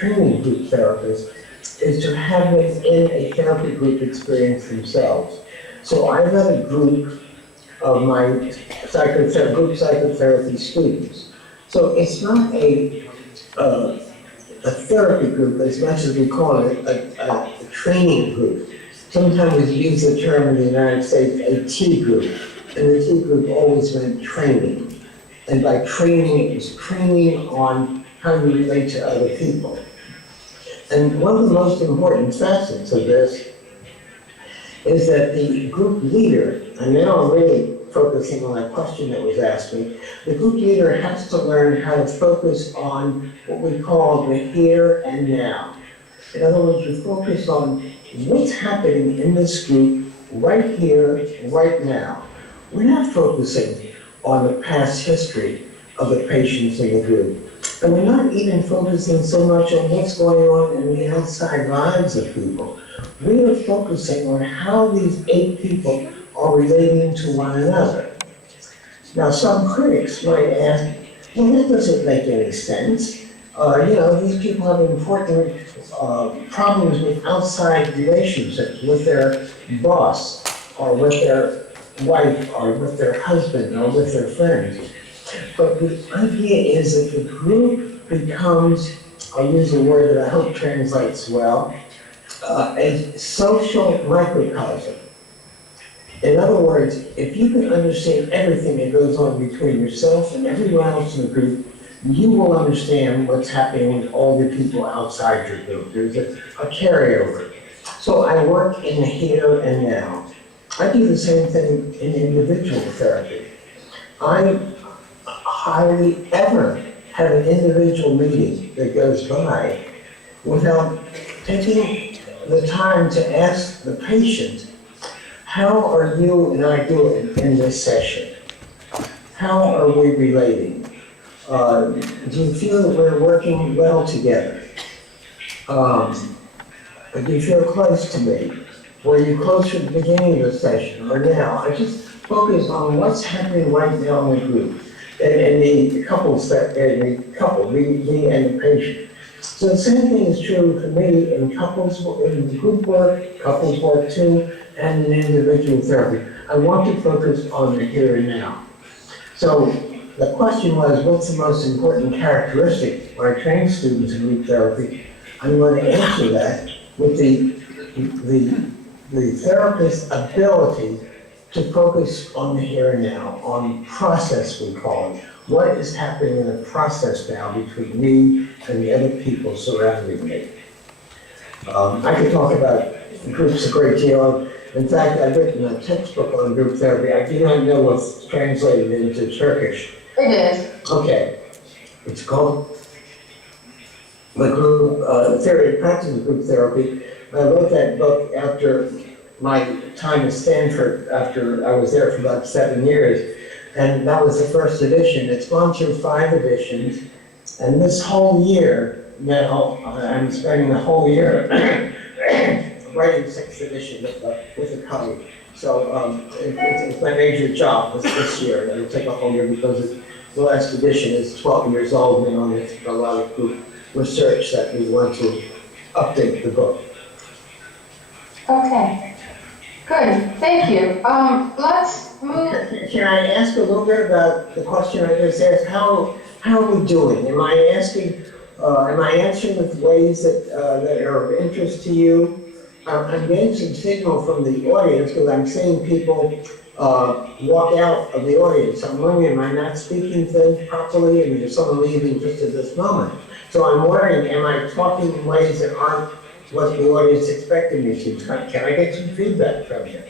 training group therapists is to have them in a therapy group experience themselves. So I've got a group of my group psychotherapy students. So it's not a therapy group as much as we call it a training group. Sometimes we use the term in the United States, a T group, and the T group always meant training. And by training, it was training on how you relate to other people. And one of the most important facets of this is that the group leader, and now I'm really focusing on that question that was asked me, the group leader has to learn how to focus on what we call the here and now. In other words, you focus on what's happening in this group right here, right now. We're not focusing on the past history of the patients in the group. And we're not even focusing so much on what's going on in the outside lives of people. We are focusing on how these 8 people are relating to one another. Now, some critics might ask, well, that doesn't make any sense. These people have important problems with outside relationships, with their boss, or with their wife, or with their husband, or with their friends. But the idea is that the group becomes, I'll use a word that I hope translates well, a social microcosm. In other words, if you can understand everything that goes on between yourself and everyone else in the group, you will understand what's happening with all the people outside your group. There's a carryover. So I work in the here and now. I do the same thing in individual therapy. I hardly ever have an individual meeting that goes by without taking the time to ask the patient, how are you and I doing in this session? How are we relating? Do you feel that we're working well together? Do you feel close to me? Were you closer at the beginning of the session or now? I just focus on what's happening right now in the group and the couples me and the patient. So the same thing is true for me in in group work, couples work too, and in individual therapy. I want to focus on the here and now. So the question was, what's the most important characteristic when I train students in group therapy? I'm going to answer that with the therapist's ability to focus on the here and now, on process we call it. What is happening in the process now between me and the other people surrounding me? I could talk about groups a great deal. In fact, I've written a textbook on group therapy. I do not know what's translated into Turkish. It is. Okay. It's called the group theory and practice of group therapy. I wrote that book after my time at Stanford, after I was there for about 7 years. And that was the first edition. It's gone through 5 editions. And this whole year, now, I'm spending the whole year writing 6th edition with a colleague. So it's my major job this year. It'll take a whole year because the last edition is 12 years old now, and it's a lot of group research that we want to update the book. Okay. Good. Thank you. Let's move. Can I ask a little bit about the question I just asked? How are we doing? Am I answering with ways that are of interest to you? I'm getting some signal from the audience because I'm seeing people walk out of the audience. I'm wondering, am I not speaking things properly? And there's someone leaving just at this moment. So I'm wondering, am I talking in ways that aren't what the audience expected me to? Can I get some feedback from you?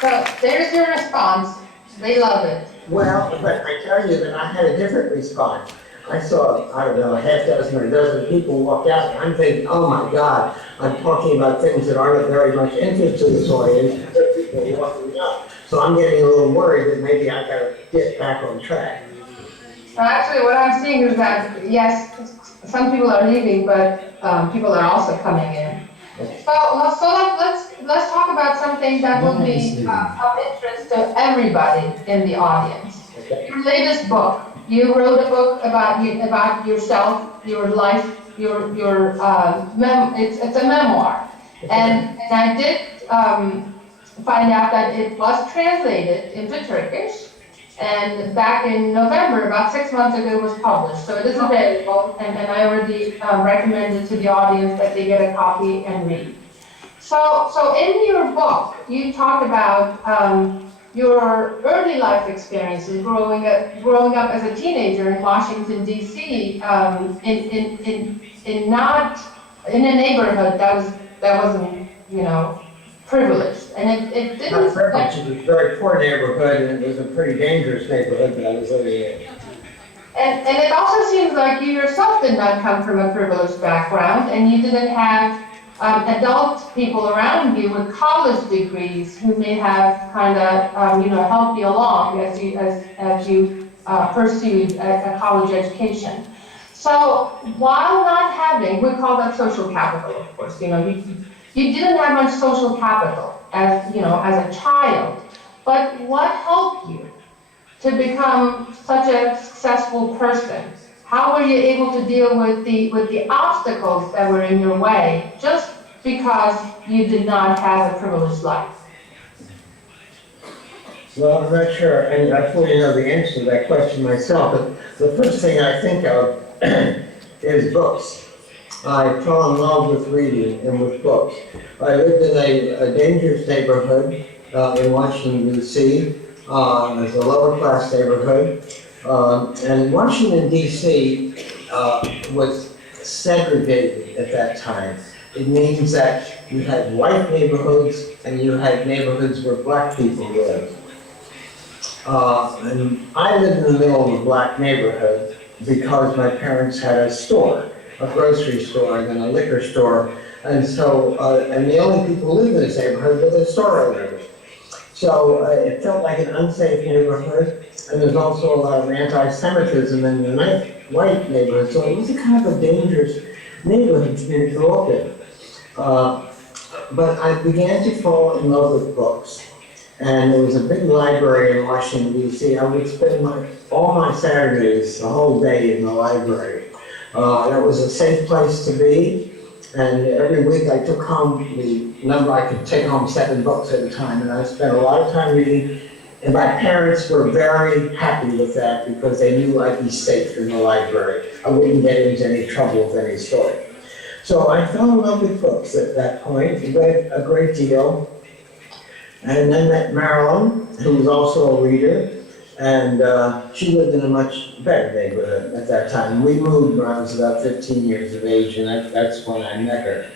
So there's your response. They love it. Well, but I tell you that I had a different response. I saw, I don't know, a half dozen or a dozen people walk out, and I'm thinking, oh my God, I'm talking about things that aren't very much interest to this audience. People walking out. So I'm getting a little worried that maybe I gotta get back on track. Well, actually, what I'm seeing is that, yes, some people are leaving, but people are also coming in. Let's talk about something that will be of interest to everybody in the audience. Okay. Your latest book. You wrote a book about yourself, your life, it's a memoir, and I did find out that it was translated into Turkish, and back in November, about 6 months ago, it was published. So it is available, and I already recommended to the audience that they get a copy and read. So in your book, you talk about your early life experiences growing up as a teenager in Washington, D.C., in a neighborhood that wasn't, privileged. And it didn't... Not privileged, it was a very poor neighborhood, and it was a pretty dangerous neighborhood that I was living in. And it also seems like you yourself did not come from a privileged background, and you didn't have adult people around you with college degrees who may have kind of, helped you along as you pursued a college education. So while not having, we call that social capital, of course, you didn't have much social capital as a child, but what helped you to become such a successful person? How were you able to deal with the obstacles that were in your way just because you did not have a privileged life? Well, I'm not sure, and I fully know the answer to that question myself, but the first thing I think of is books. I fell in love with reading and with books. I lived in a dangerous neighborhood in Washington, D.C. It's a lower class neighborhood. And Washington, D.C. Was segregated at that time. It means that you had white neighborhoods and you had neighborhoods where black people lived. And I lived in the middle of a black neighborhood because my parents had a store, a grocery store and then a liquor store. And so, and the only people who lived in this neighborhood were the store owners. So it felt like an unsafe neighborhood. And there's also a lot of anti-Semitism in the white neighborhood. So it was a kind of a dangerous neighborhood for me to grow up in. But I began to fall in love with books. And there was a big library in Washington, D.C. I would spend all my Saturdays, the whole day in the library. That was a safe place to be. And every week I took home the number, I could take home 7 books at a time. And I spent a lot of time reading. And my parents were very happy with that because they knew I'd be safe in the library. I wouldn't get into any trouble with any story. So I fell in love with books at that point, read a great deal. And then met Marilyn, who was also a reader, and she lived in a much better neighborhood at that time. We moved when I was about 15 years of age, and that's when I met her.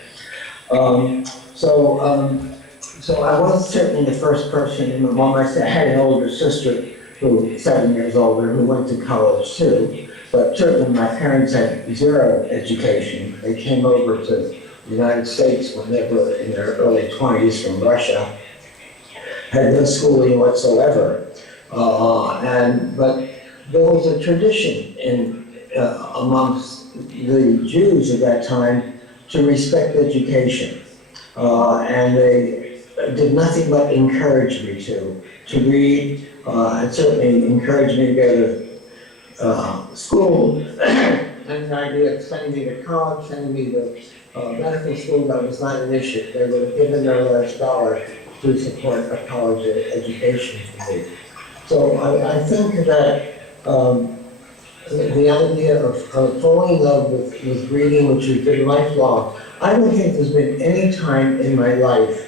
So I was certainly the first person in my mom. I had an older sister who 7 years older who went to college too, but certainly my parents had 0 education. They came over to the United States when they were in their early 20s from Russia. Had no schooling whatsoever, but there was a tradition amongst the Jews at that time to respect education, and they did nothing but encourage me to read, and certainly encouraged me to go to school, and the idea of sending me to college, sending me to medical school, that was not an issue. They would have given their last dollar to support a college education for me. So I think that the idea of falling in love with reading, which has been lifelong, I don't think there's been any time in my life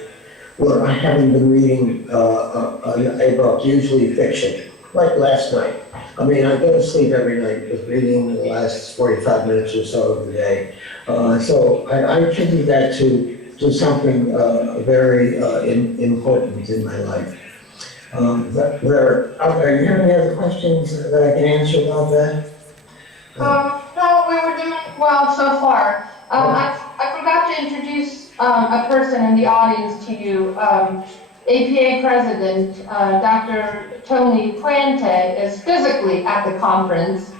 where I haven't been reading a book, usually fiction, like last night. I mean, I go to sleep every night with reading the last 45 minutes or so of the day. So I attribute that to something very important in my life. Are you having any other questions that I can answer about that? No, we were doing well so far. I forgot to introduce a person in the audience to you. APA President Dr. Tony Puente is physically at the conference.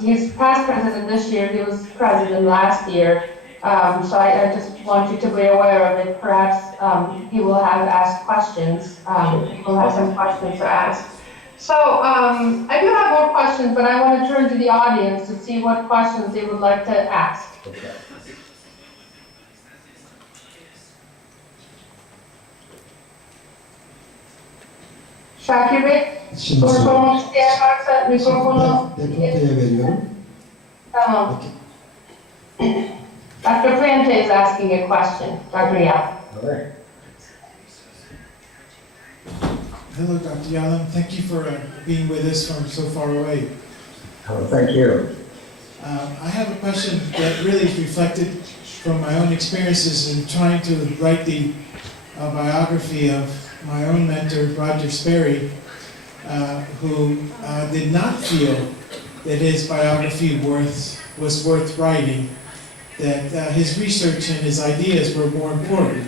He's past president this year. He was president last year. So I just want you to be aware of it. Perhaps he will have asked questions. He will have some questions to ask. So I do have more questions, but I want to turn to the audience to see what questions they would like to ask. Okay. Şakir Bey, Şimdi soru sormak isteyen varsa mikrofonu... Deponta'ya veriyorum. Tamam. Dr. Fuente is asking a question. Dr. Yalom. All right. Hello, Dr. Yalom. Thank you for being with us from so far away. Oh, thank you. I have a question that really is reflected from my own experiences in trying to write the biography of my own mentor, Roger Sperry, who did not feel that his biography was worth writing, that his research and his ideas were more important.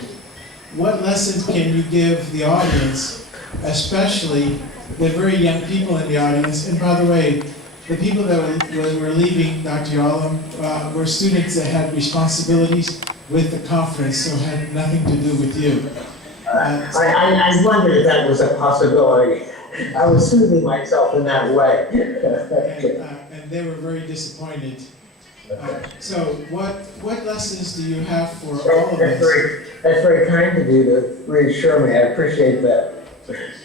What lessons can you give the audience, especially the very young people in the audience? And by the way, the people that were leaving Dr. Yalom were students that had responsibilities with the conference, so had nothing to do with you. I wondered if that was a possibility. I was soothing myself in that way. And they were very disappointed. So what lessons do you have for all of us? That's very kind of you to reassure me. I appreciate that.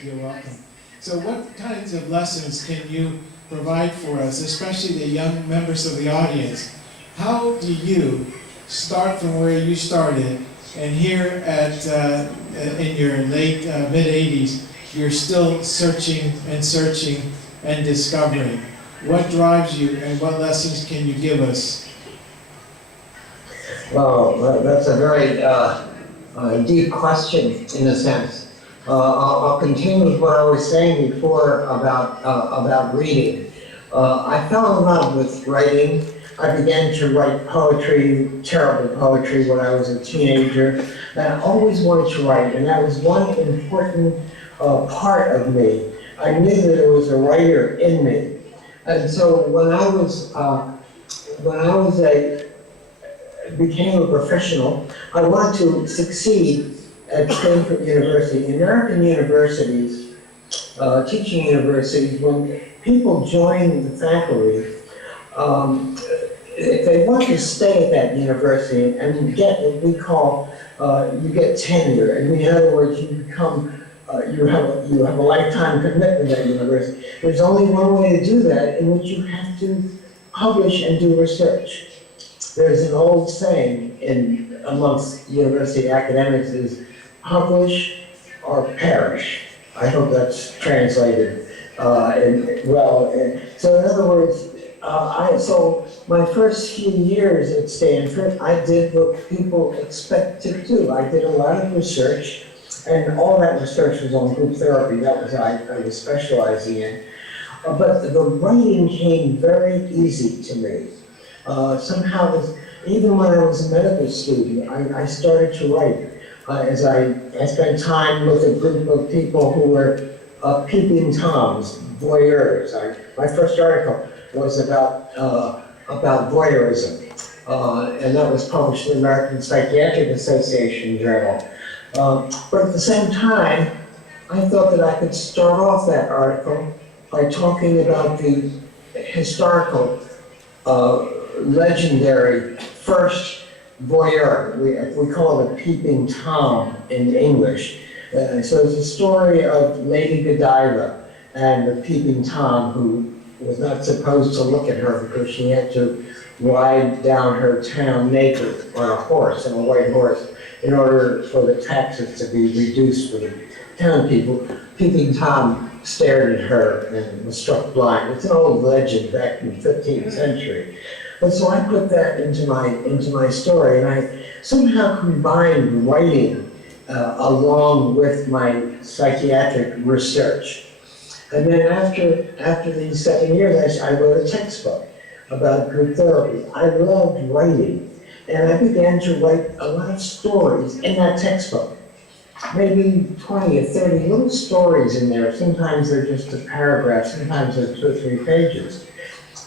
You're welcome. So what kinds of lessons can you provide for us, especially the young members of the audience? How do you start from where you started, and here in your late mid-80s, you're still searching and discovering? What drives you, and what lessons can you give us? Well, that's a very deep question in a sense. I'll continue with what I was saying before about reading. I fell in love with writing. I began to write poetry, terrible poetry, when I was a teenager. And I always wanted to write, and that was one important part of me. I knew that there was a writer in me. And so when I became a professional, I wanted to succeed at Stanford University. In American universities, teaching universities, when people join the faculty, if they want to stay at that university and get what we call, you get tenure. And in other words, you become, you have a lifetime commitment at university. There's only one way to do that, in which you have to publish and do research. There's an old saying amongst university academics is publish or perish. I hope that's translated well. So in other words, so my first few years at Stanford, I did what people expect to do. I did a lot of research, and all that research was on group therapy. That was I was specializing in. But the writing came very easy to me. Somehow, even when I was a medical student, I started to write. As I spent time with a group of people who were peeping toms, voyeurs. My first article was about voyeurism, and that was published in the American Psychiatric Association Journal. But at the same time, I thought that I could start off that article by talking about the historical, legendary first voyeur. We call it a peeping Tom in English. So it's a story of Lady Godiva and the peeping Tom who was not supposed to look at her because she had to ride down her town naked on a horse, on a white horse, in order for the taxes to be reduced for the town people. Peeping Tom stared at her and was struck blind. It's an old legend back in the 15th century. But so I put that into my story, and I somehow combined writing along with my psychiatric research. And then after these 7 years, I wrote a textbook about group therapy. I loved writing, and I began to write a lot of stories in that textbook. Maybe 20 or 30 little stories in there. Sometimes they're just a paragraph, sometimes they're 2 or 3 pages.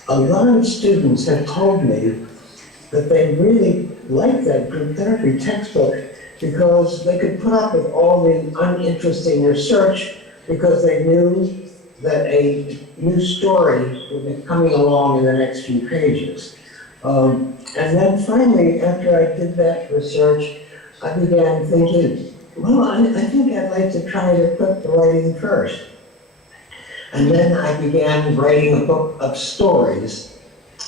A lot of students have told me that they really liked that group therapy textbook because they could put up with all the uninteresting research because they knew that a new story would be coming along in the next few pages. And then finally, after I did that research, I began thinking, well, I think I'd like to try to put the writing first. And then I began writing a book of stories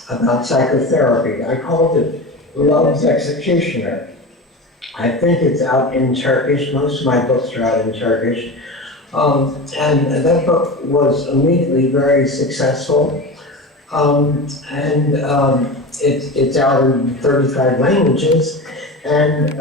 about psychotherapy. I called it Love's Executioner. I think it's out in Turkish. Most of my books are out in Turkish. And that book was immediately very successful. It's out in 35 languages. And